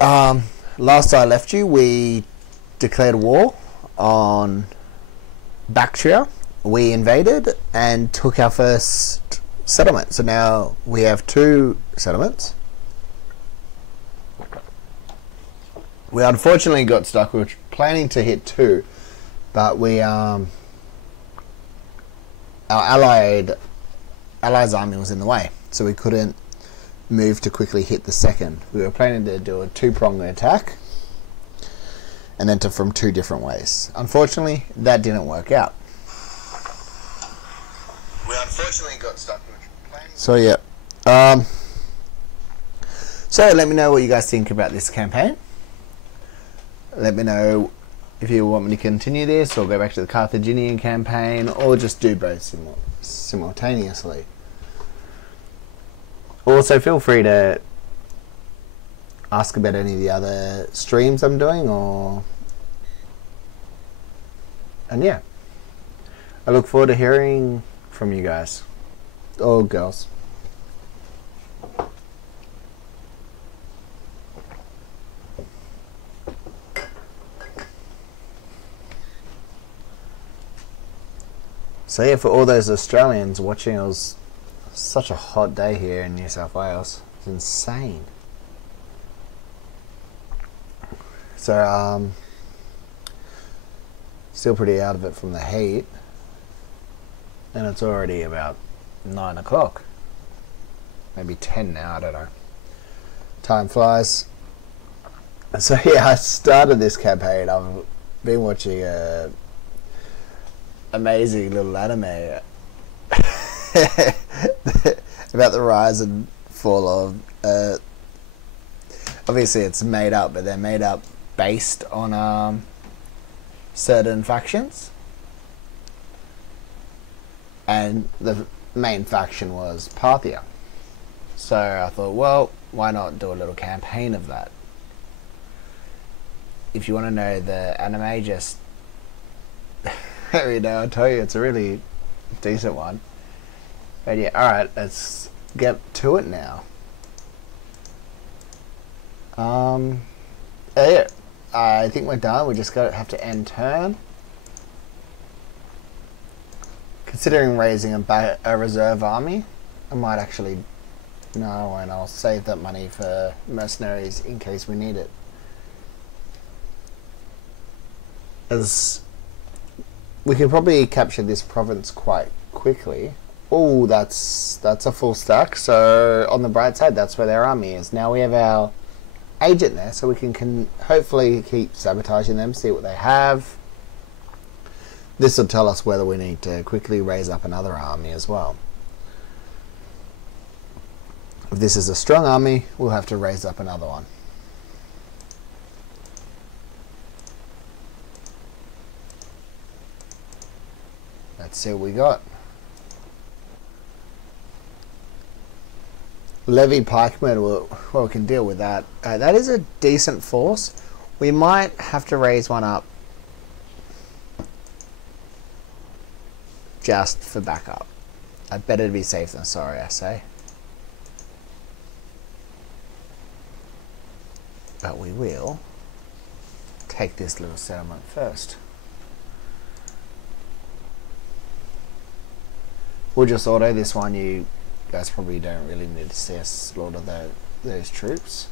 Last I left you, we declared war on Bactria. We invaded and took our first settlement. So now we have 2 settlements. We unfortunately got stuck. We were planning to hit 2, but we our allies' army was in the way, so we couldn't move to quickly hit the second. We were planning to do a 2-pronged attack and enter from 2 different ways. Unfortunately, that didn't work out. We unfortunately got stuck. So yeah. So let me know what you guys think about this campaign. Let me know if you want me to continue this or go back to the Carthaginian campaign or just do both simultaneously. Also, feel free to ask about any of the other streams I'm doing, and yeah, I look forward to hearing from you guys, or girls. So yeah, for all those Australians watching, it was such a hot day here in New South Wales. It's insane. So still pretty out of it from the heat, and it's already about 9 o'clock, maybe 10 now, I don't know. Time flies. So yeah, I started this campaign. I've been watching a amazing little anime about the rise and fall of obviously it's made up, but they're made up based on certain factions, and the main faction was Parthia. So I thought, well, why not do a little campaign of that? If you want to know the anime, just I'll tell you, it's a really decent one. But yeah, alright, let's get to it now. Yeah, I think we're done. We just have to end turn. Considering raising a reserve army, I might actually... No, I won't. I'll save that money for mercenaries in case we need it. As we can probably capture this province quite quickly. Oh, that's a full stack. So on the bright side, that's where their army is. Now we have our agent there, so we can hopefully keep sabotaging them, see what they have. This will tell us whether we need to quickly raise up another army as well. If this is a strong army, we'll have to raise up another one. Let's see what we got. Levy pikemen, well, we can deal with that. That is a decent force. We might have to raise one up just for backup. I'd better be safe than sorry, I say. But we will take this little settlement first. We'll just auto this one. You guys probably don't really need to see us slaughter those troops.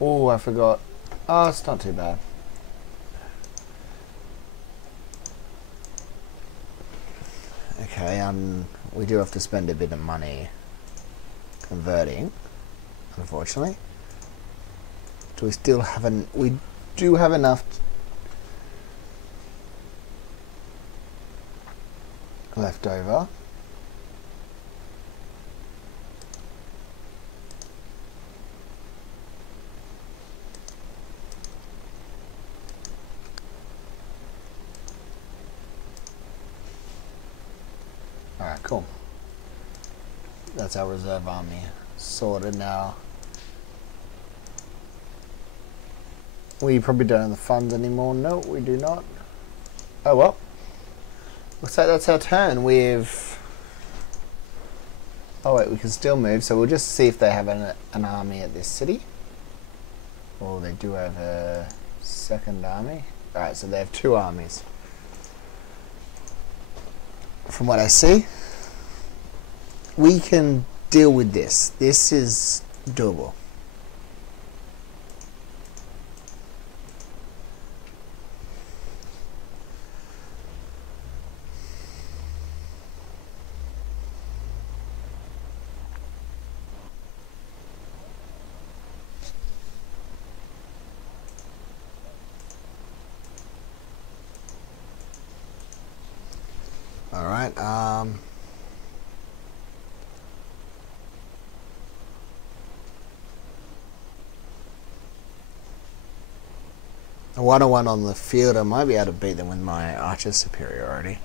Oh, I forgot. Oh, it's not too bad. Okay, we do have to spend a bit of money converting, unfortunately. Do we still have we do have enough left over. Alright, cool. That's our reserve army sorted now. We probably don't have the funds anymore. No, we do not. Oh well. Looks like that's our turn. We've Oh wait, we can still move, so we'll just see if they have an army at this city. Oh, they do have a second army. Alright, so they have 2 armies. From what I see, we can deal with this. This is doable. Alright, I a 1-on-1 on the field, I might be able to beat them with my archer superiority.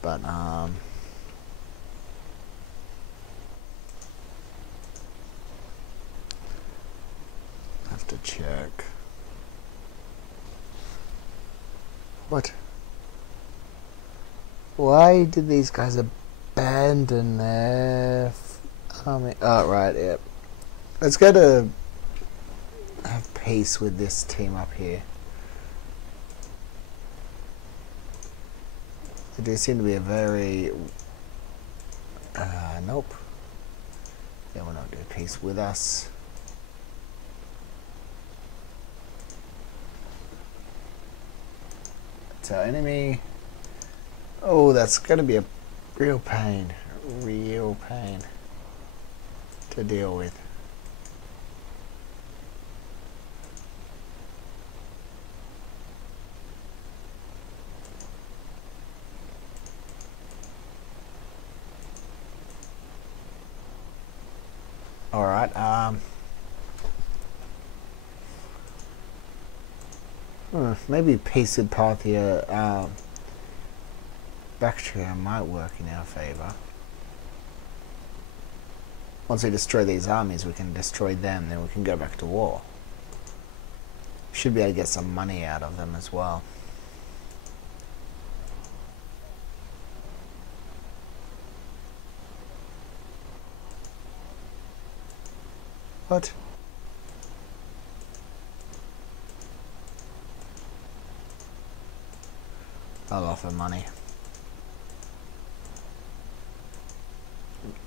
But, have to check. What? Why did these guys abandon their army? Oh, right, yep. Let's go to have peace with this team up here. They do seem to be a very... nope. They will not do peace with us. That's our enemy. Oh, that's going to be a real pain. Real pain to deal with. Alright, maybe peace with Parthia, Bactria might work in our favour. Once we destroy these armies, we can destroy them, then we can go back to war. Should be able to get some money out of them as well. What? I'll offer money.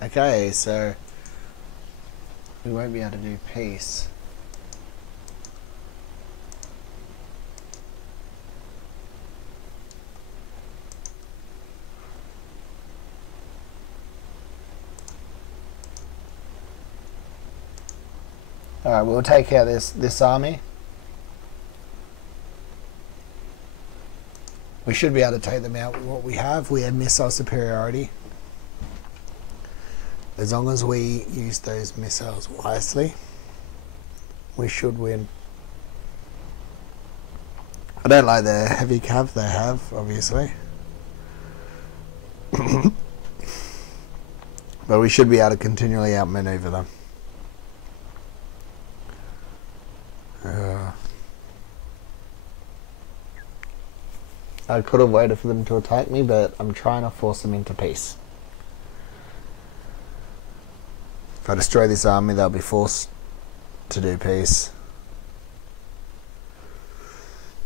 Okay, so we won't be able to do peace. Alright, we'll take out this army. We should be able to take them out with what we have. We have missile superiority. As long as we use those missiles wisely, we should win. I don't like the heavy cav they have, obviously. But we should be able to continually outmaneuver them. I could have waited for them to attack me, but I'm trying to force them into peace. If I destroy this army, they'll be forced to do peace.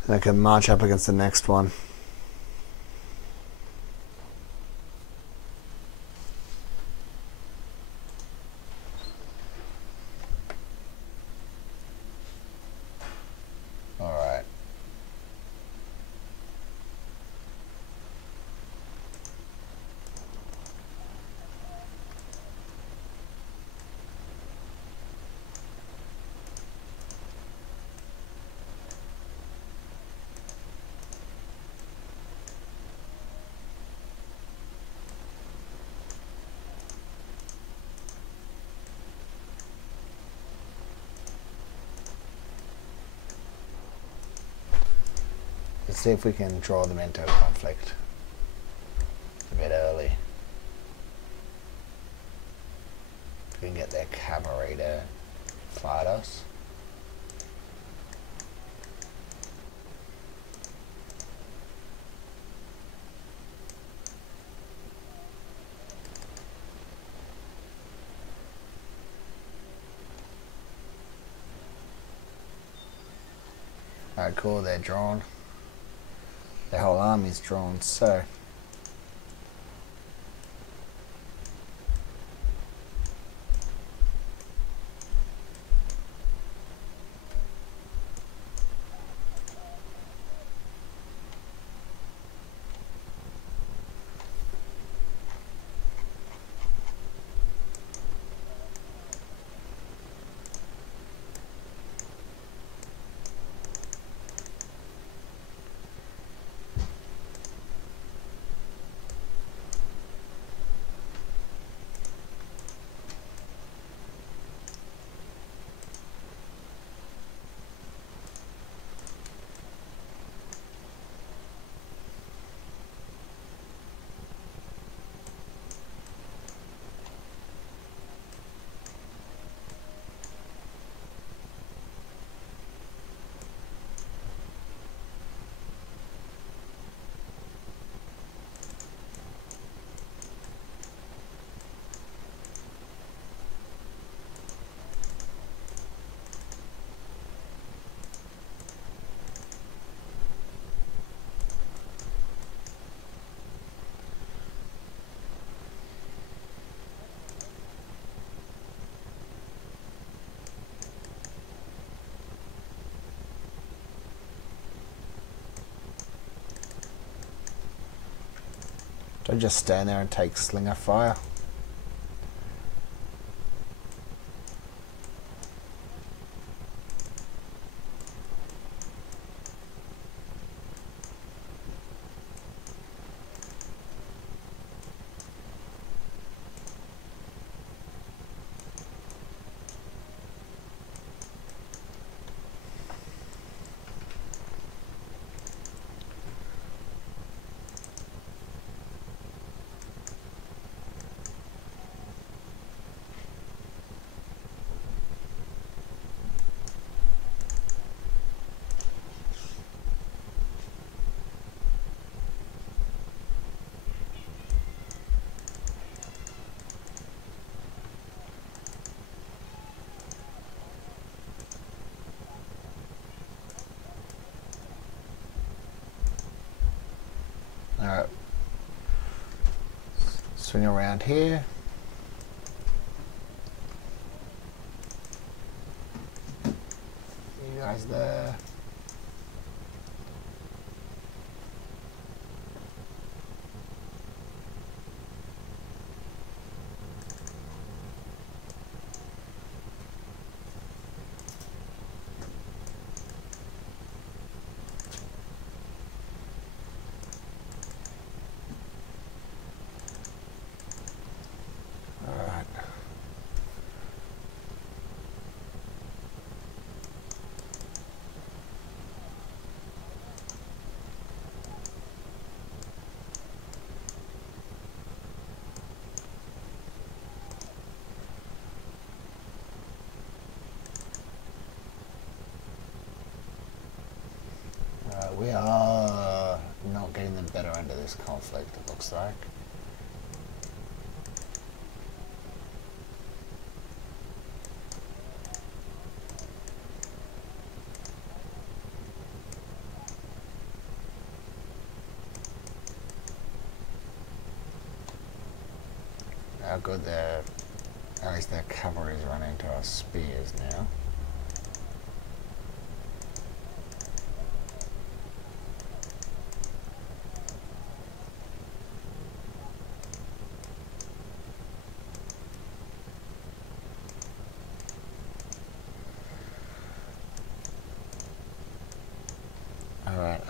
And I can march up against the next one. Alright. Let's see if we can draw them into a conflict a bit early. If we can get their cavalry to fight us. Alright, cool, they're drawn. Their whole army's drawn, so... Don't just stand there and take slinger fire. Alright. Swing around here. You guys there. We are not getting the better end of this conflict, it looks like. How good at least their cavalry is running to our spears now. Alright,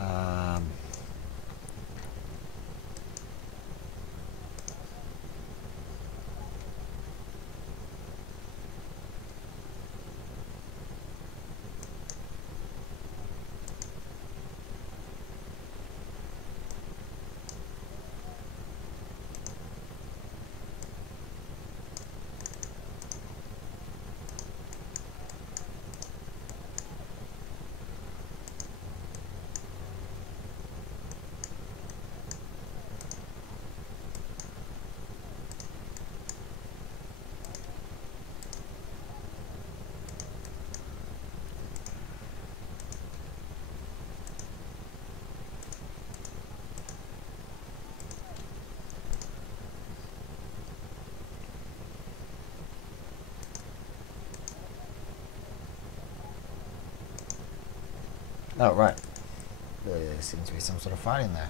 Oh, right. There seems to be some sort of fighting there.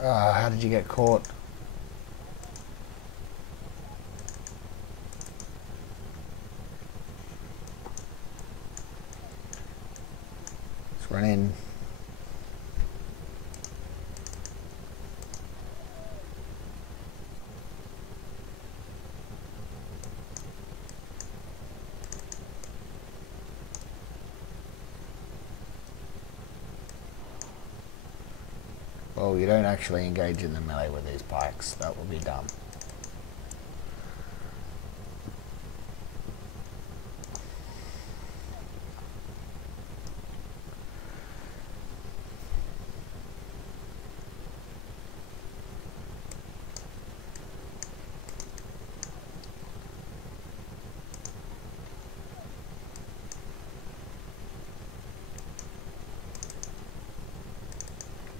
How did you get caught? Let's run in. Well, you don't actually engage in the melee with these pikes. That would be dumb.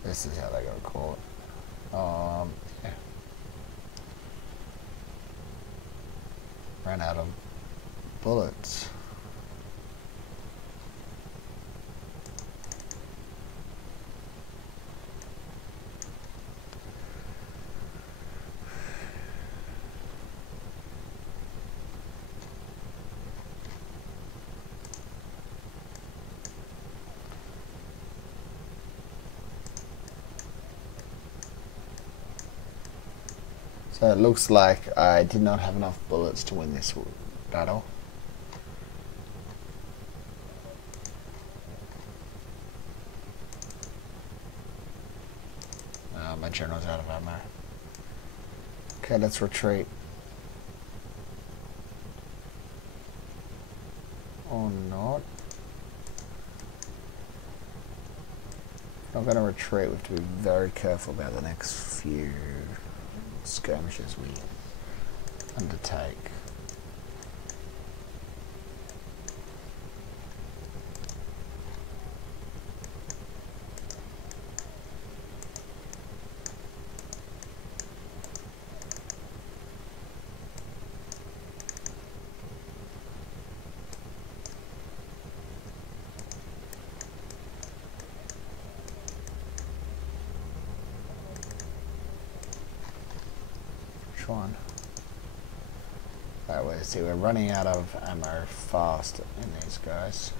This is how they got caught. Yeah. Ran out of bullets. So it looks like I did not have enough bullets to win this battle. My general's out of ammo. Okay, let's retreat. Or not. If I'm going to retreat, we have to be very careful about the next few skirmishes we undertake. One. That way, see, we're running out of ammo fast in these guys.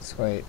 Sweet.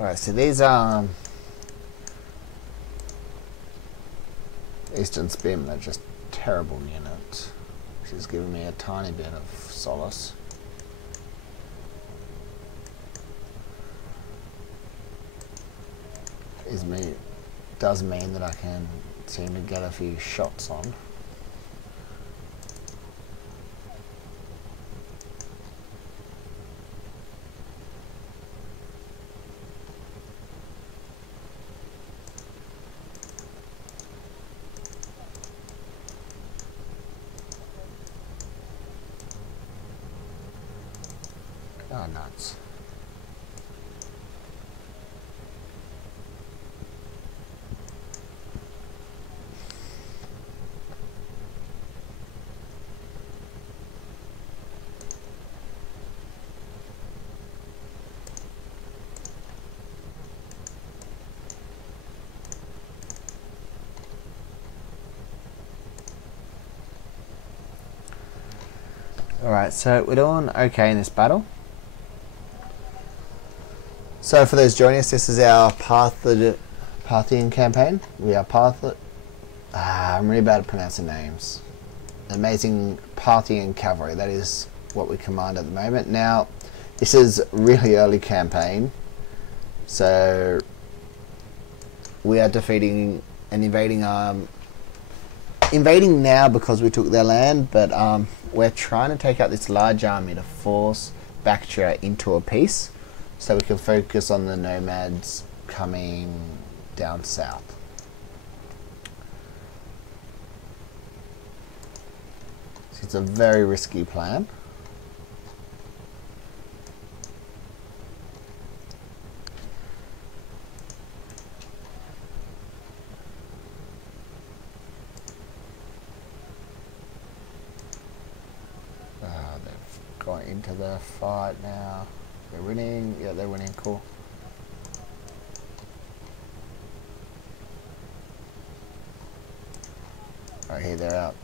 Alright, so these Eastern Spearmen are just terrible units. Which is giving me a tiny bit of solace. Does mean that I can seem to get a few shots on. Oh, nuts. Alright, so we're doing okay in this battle. So for those joining us, this is our Parthian campaign. We are I'm really bad at pronouncing names. Amazing Parthian cavalry, that is what we command at the moment. Now, this is really early campaign, so we are defeating and invading now because we took their land, but we're trying to take out this large army to force Bactria into a peace so we can focus on the nomads coming down south. So it's a very risky plan. They've gone into the fight now. They're winning. Yeah, they're winning. Cool. Right here, they're out.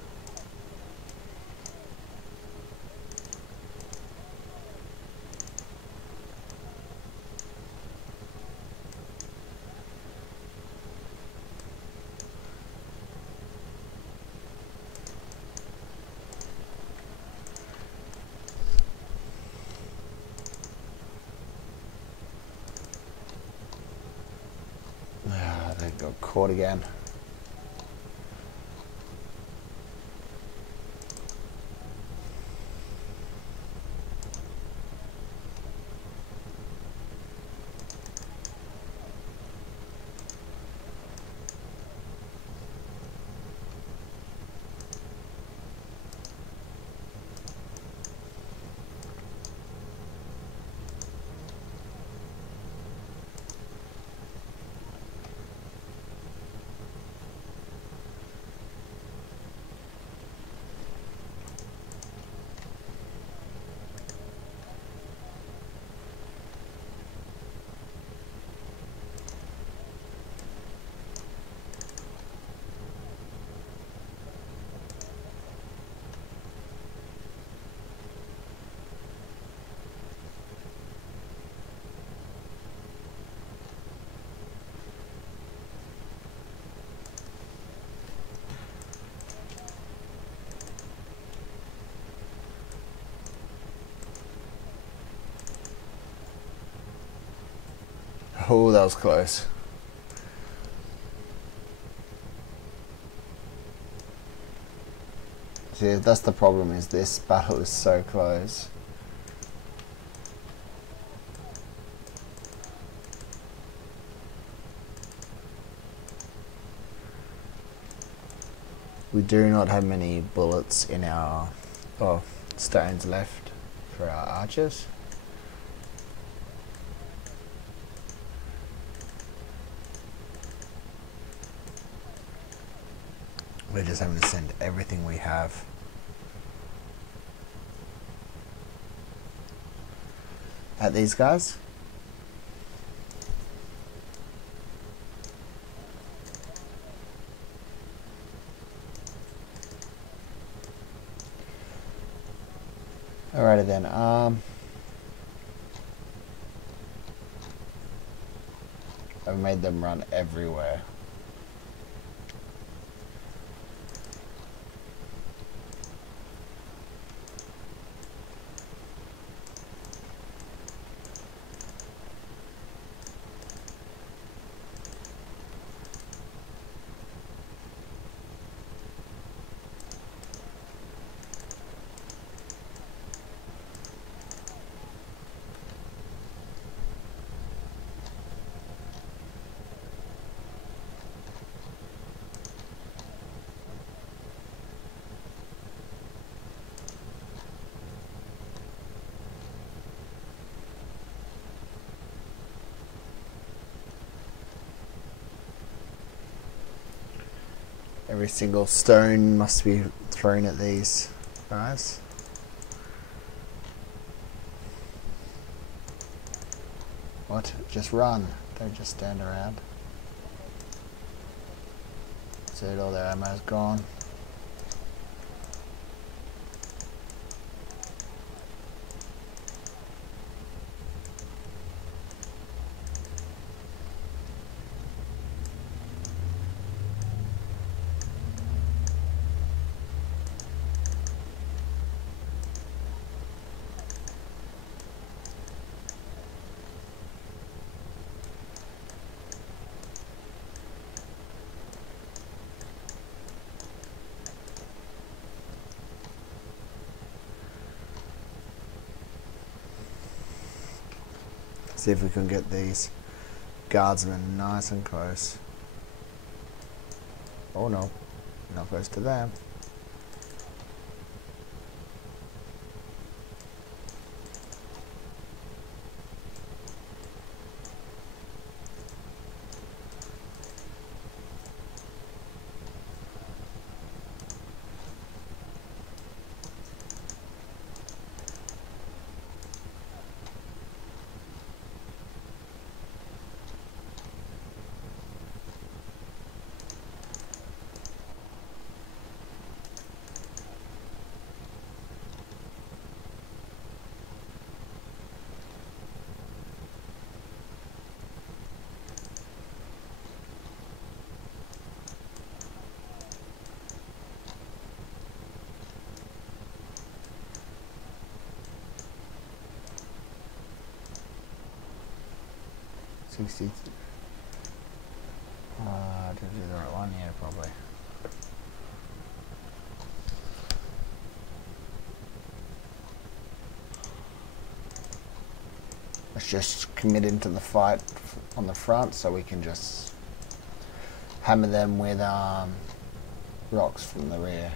They got caught again. Oh, that was close. See, that's the problem, is this battle is so close. We do not have many bullets in our, stones left for our archers. We're just having to send everything we have. At these guys. Alrighty then. I've made them run everywhere. Every single stone must be thrown at these guys. What? Just run. Don't just stand around. See, all their ammo's gone. See if we can get these guardsmen nice and close. Oh no, not close to them. Did I do the right one? Yeah, probably. Let's just commit into the fight on the front so we can just hammer them with rocks from the rear.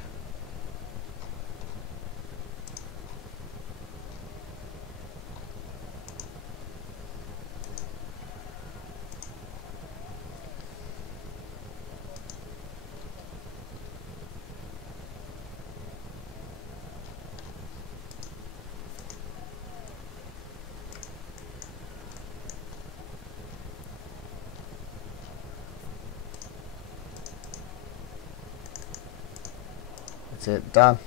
That's it, done.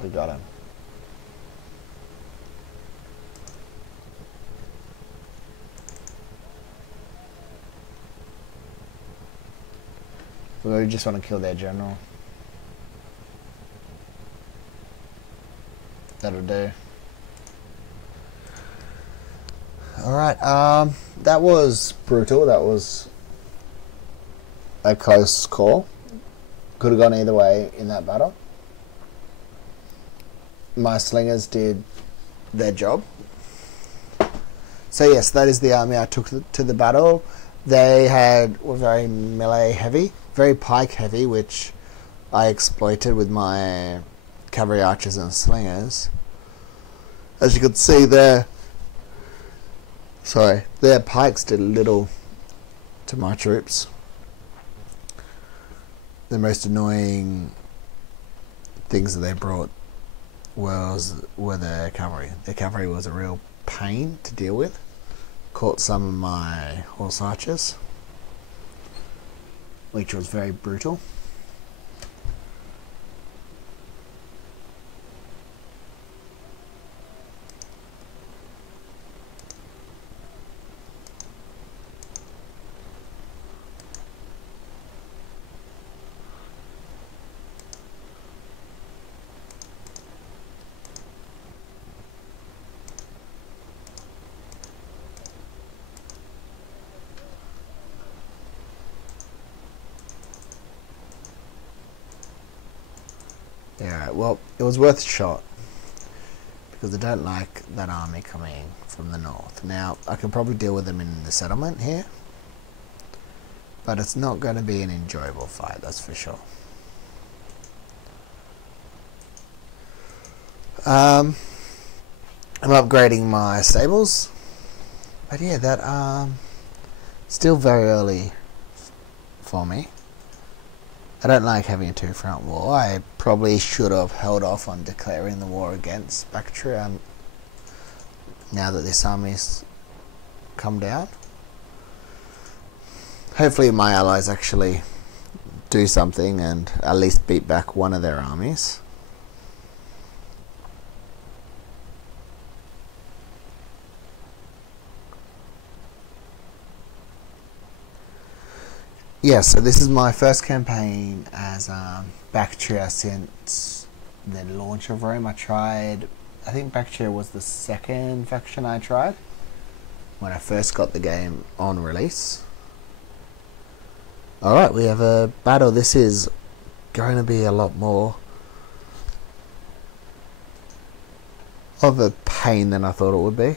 We got him. We just want to kill their general. That'll do. Alright, that was brutal. That was a close call. Could have gone either way in that battle. My slingers did their job. So yes, that is the army I took to the battle. They were very melee heavy, very pike heavy, which I exploited with my cavalry archers and slingers. As you could see there, their pikes did little to my troops. The most annoying things that they brought were their cavalry. Their cavalry was a real pain to deal with. Caught some of my horse archers, which was very brutal. Yeah, well, it was worth a shot because I don't like that army coming from the north. Now, I can probably deal with them in the settlement here, but it's not going to be an enjoyable fight, that's for sure. I'm upgrading my stables, but yeah, that still very early for me. I don't like having a two-front war. I probably should have held off on declaring the war against Bactria now that this army's come down. Hopefully my allies actually do something and at least beat back one of their armies. Yeah, so this is my first campaign as Bactria since the launch of Rome. I think Bactria was the second faction I tried when I first got the game on release. Alright, we have a battle. This is going to be a lot more of a pain than I thought it would be.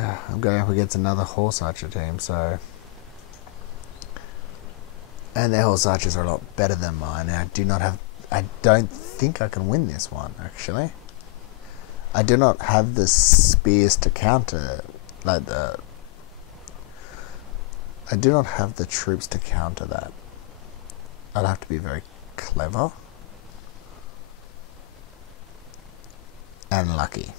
I'm going up against another horse archer team, so, and their horse archers are a lot better than mine. I don't think I can win this one, actually. I do not have the spears to counter, I do not have the troops to counter that. I'd have to be very clever and lucky.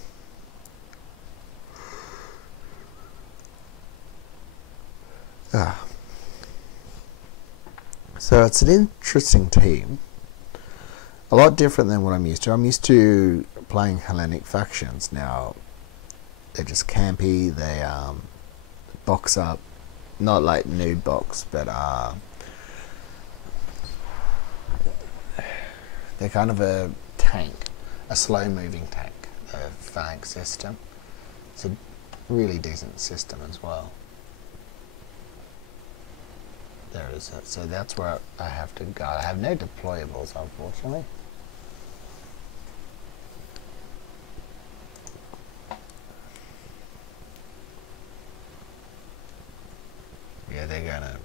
So it's an interesting team. A lot different than what I'm used to. I'm used to playing Hellenic factions. Now, they're just campy, they box up. Not like noob box, but they're kind of a tank. A slow moving tank. A phalanx system. It's a really decent system as well. There is it. So that's where I have to go. I have no deployables, unfortunately. Yeah, they're gonna...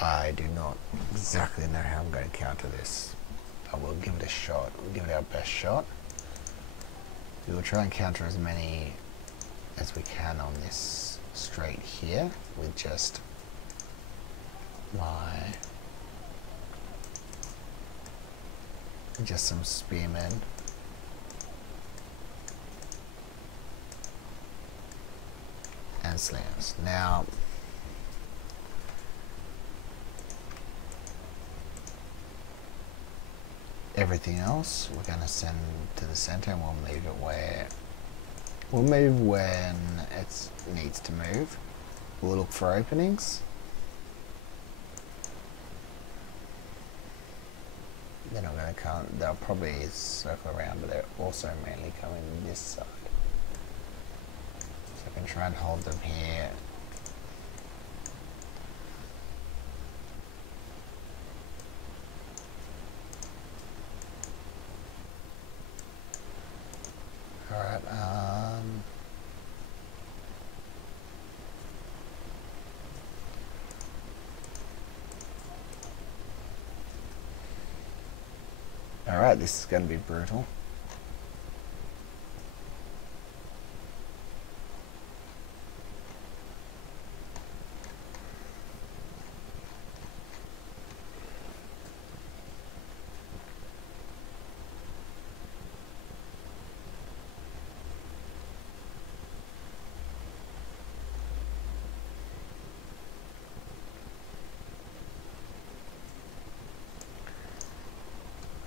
I do not exactly know how I'm going to counter this. I will give it a shot. We'll give it our best shot. We will try and counter as many as we can on this straight here with just some spearmen. And slams. Now, everything else we're going to send to the center, and we'll leave it where we'll move when it needs to move. We'll look for openings. They're not going to come, they'll probably circle around, but they're also mainly coming this side. So I can try and hold them here. Alright, alright, this is going to be brutal.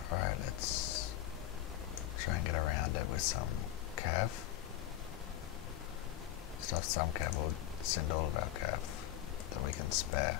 Alright, let's try and get around it with some cav. Stuff some cav, we'll send all of our cav that we can spare.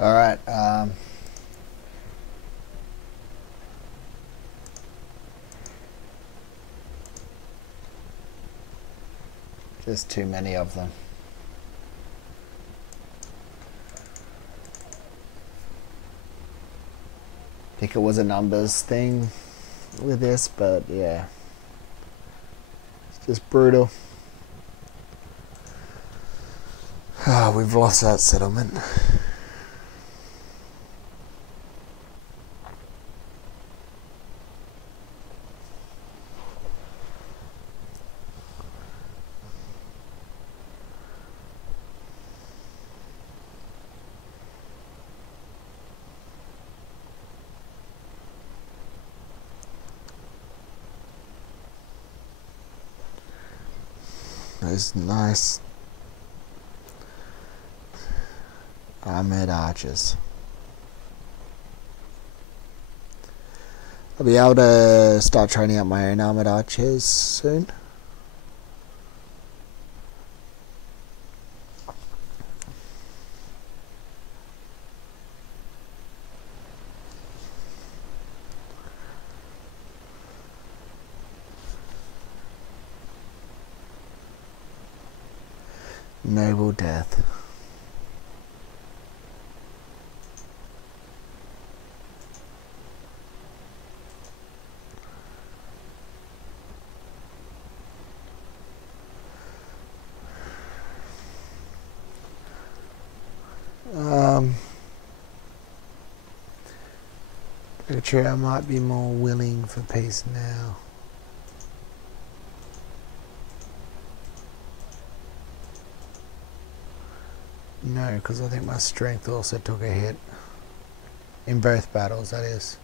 All right. Just too many of them. I think it was a numbers thing with this, but yeah. It's just brutal. Oh, we've lost that settlement. Those nice armored archers. I'll be able to start training up my own armored archers soon. Noble death. Actually, I might be more willing for peace now. No, because I think my strength also took a hit. In both battles, that is.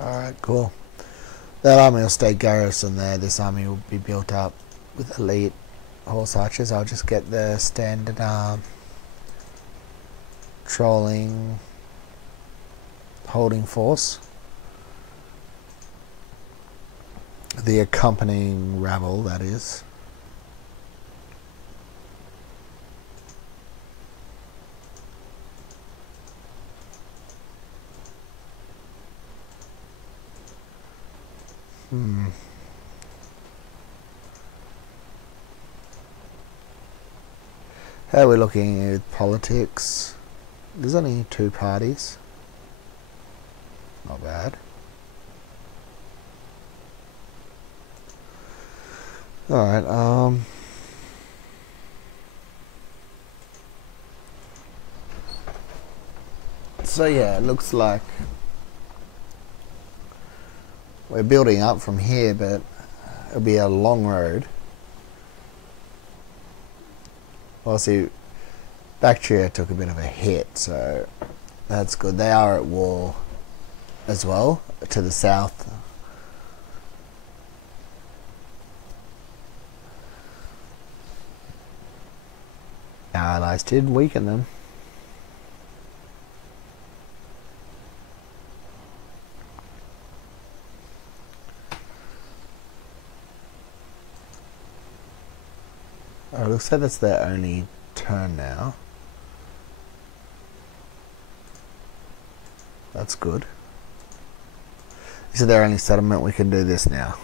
Alright, cool. That army will stay garrison there. This army will be built up with elite horse archers. I'll just get the standard trolling holding force. The accompanying rabble, that is. How are we looking with politics? There's only 2 parties. Not bad. Alright, so yeah, it looks like we're building up from here, but it'll be a long road. Well, see, Bactria took a bit of a hit, so that's good. They are at war as well, to the south. Our allies did weaken them. Oh, it looks like that's their only turn now. That's good. This is their only settlement. We can do this now.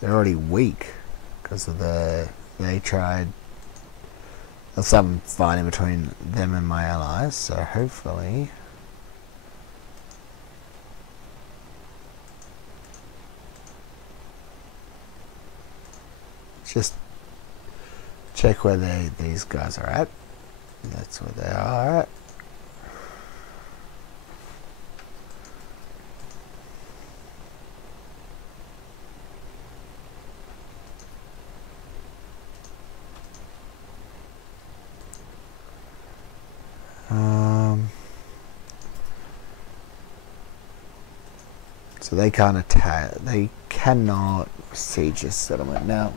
They're already weak because of they tried. There's some fighting between them and my allies, so hopefully. Just check where these guys are at. That's where they are at. So they can't attack. They cannot siege this settlement now.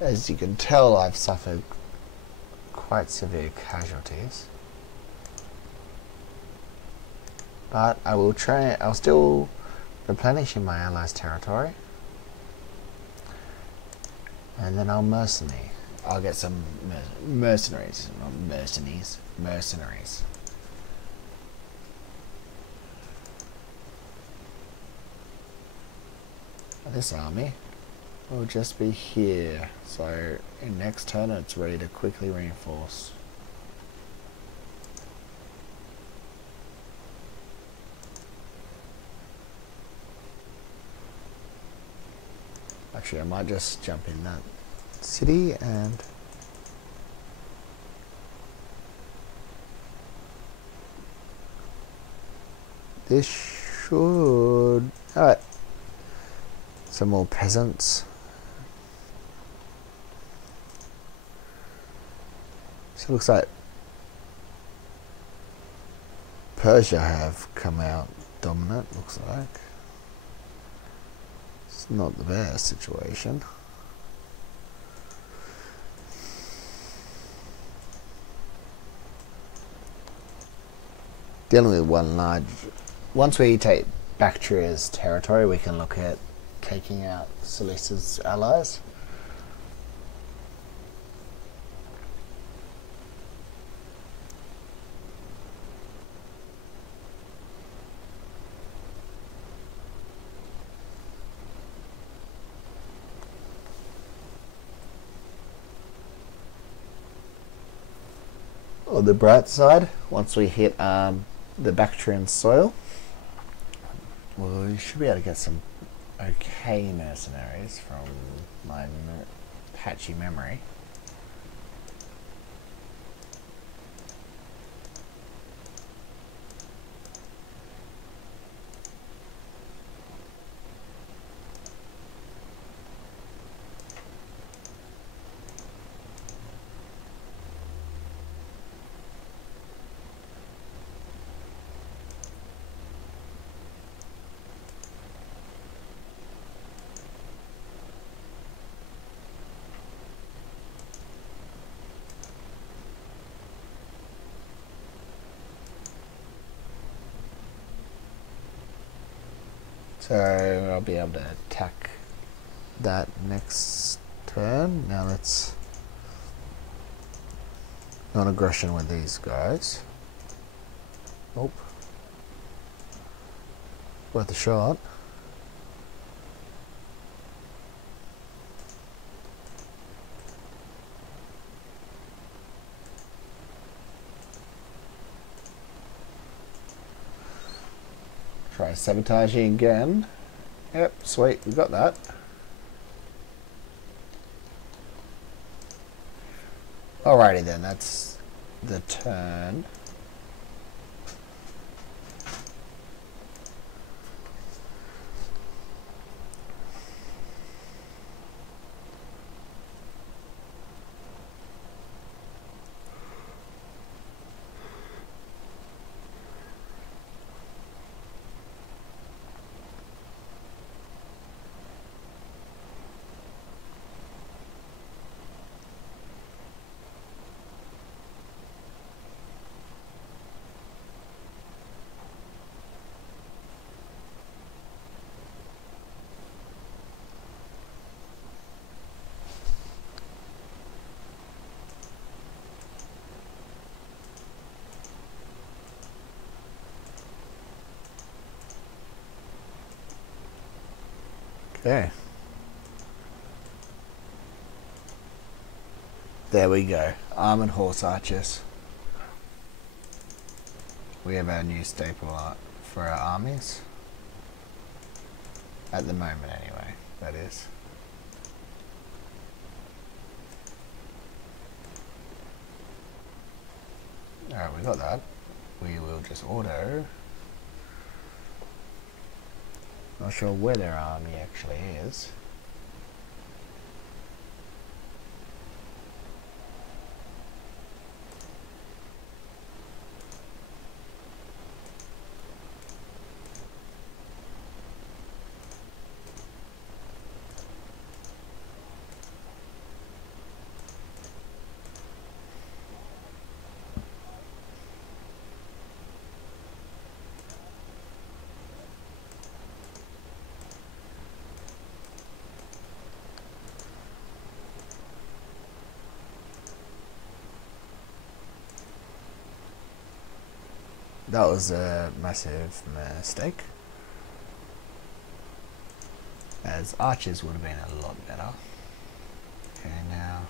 As you can tell, I've suffered quite severe casualties. But I will try. I'll still replenish in my allies' territory, and then I'll mercenary. I'll get some mercenaries, not mercenaries. Mercenaries. This army will just be here, so in next turn it's ready to quickly reinforce. Actually, I might just jump in that city and this should... Alright. Some more peasants. So it looks like Persia have come out dominant, looks like. It's not the best situation. Dealing with one large... Once we take Bactria's territory, we can look at taking out Silice's allies. On the bright side, once we hit the Bactrian soil, we should be able to get some okay mercenaries from my patchy memory. So I'll be able to attack that next turn. Now let's non-aggression with these guys. Nope. Worth a shot. Try sabotaging again. Yep, sweet, we got that. Alrighty then, that's the turn. Okay. There we go. Armored horse archers. We have our new staple art for our armies. At the moment anyway, that is. Alright, we got that. We will just auto. Not sure where their army actually is. That was a massive mistake, as archers would have been a lot better. Okay, now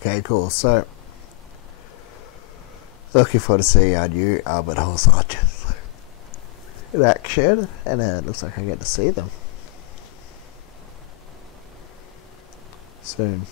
okay, cool. So, looking forward to seeing our new armored horse archers in action, and it looks like I get to see them soon.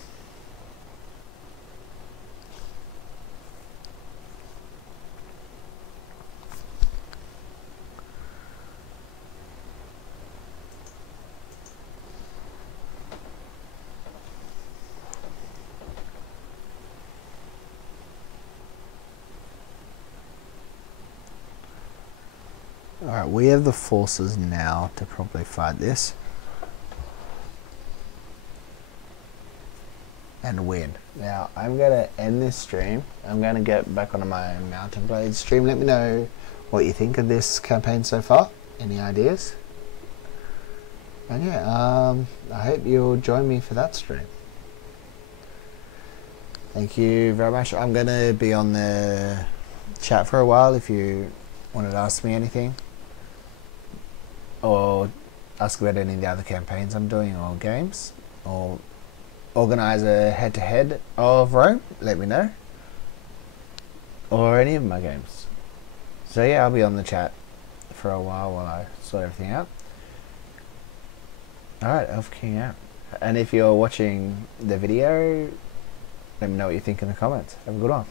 Alright, we have the forces now to probably fight this and win. Now, I'm going to end this stream. I'm going to get back onto my Mountain Blade stream. Let me know what you think of this campaign so far. Any ideas? And yeah, I hope you'll join me for that stream. Thank you very much. I'm going to be on the chat for a while if you wanted to ask me anything, or ask about any of the other campaigns I'm doing, or games, or organise a head-to-head of Rome, let me know, or any of my games. So yeah, I'll be on the chat for a while I sort everything out. Alright, Elf King out. And if you're watching the video, let me know what you think in the comments. Have a good one.